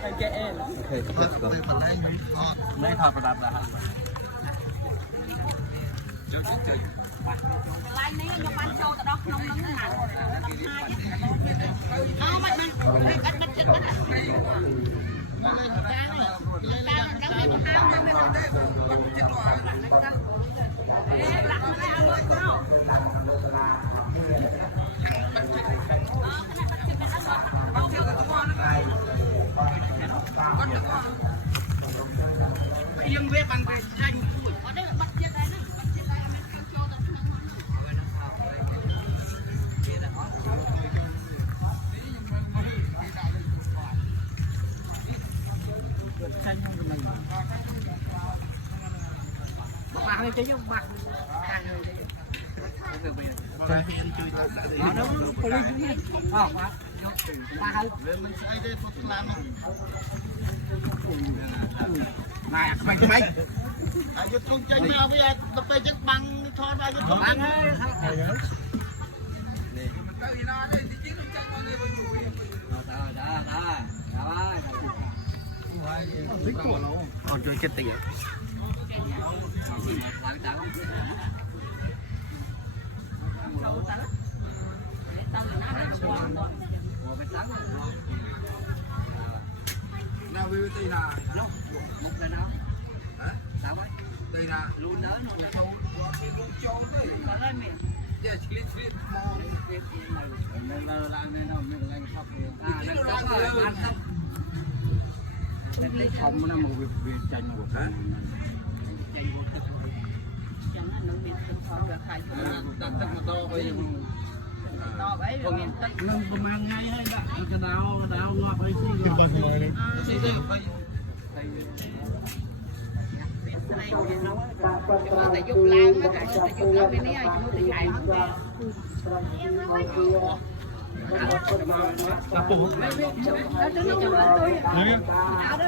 ไม่ถอดประดับแล้วฮะลายนี้ยังมันโชว์แต่ดอกนมน้ำหนักเอามันมันจะมันยังเว็บมันไปใช้พูดเอาได้บัตรเจ็ดได้นะบัตรเจ็ดได้อเมริกันโชว์แต่ทั้งบางเลยจะยังบางทางเลยจะเห็นจุดเอาแล้วก็เลยนี่อ๋อมาเอามันใช้ได้ทุกลำมาไม่ไม่หยุดตรงใจไม่เอาไปต่อไปจะบังทอนไปจะบังเลยครับcòn chơi chết tiệt nào vui tì là một cái nào sao vậy tì là luôn đó nó là sâu luôn tròn đấy lên miệng giờ chỉ lên nên là làm nên nó mình làm sắp rồi nó ăn không không nó một việc tranh một cái tranh một cái chẳng là nó miệng không được khai đặt một to bây giờ to vậy rồi miệng tất nó mang ngay hay đó cái đào ngọt ấy xí tại dục lan á, tại dục lan bên này chúng tôi chạy không về. Cặp bồ. Đó đứng trong tôi. Áo đó.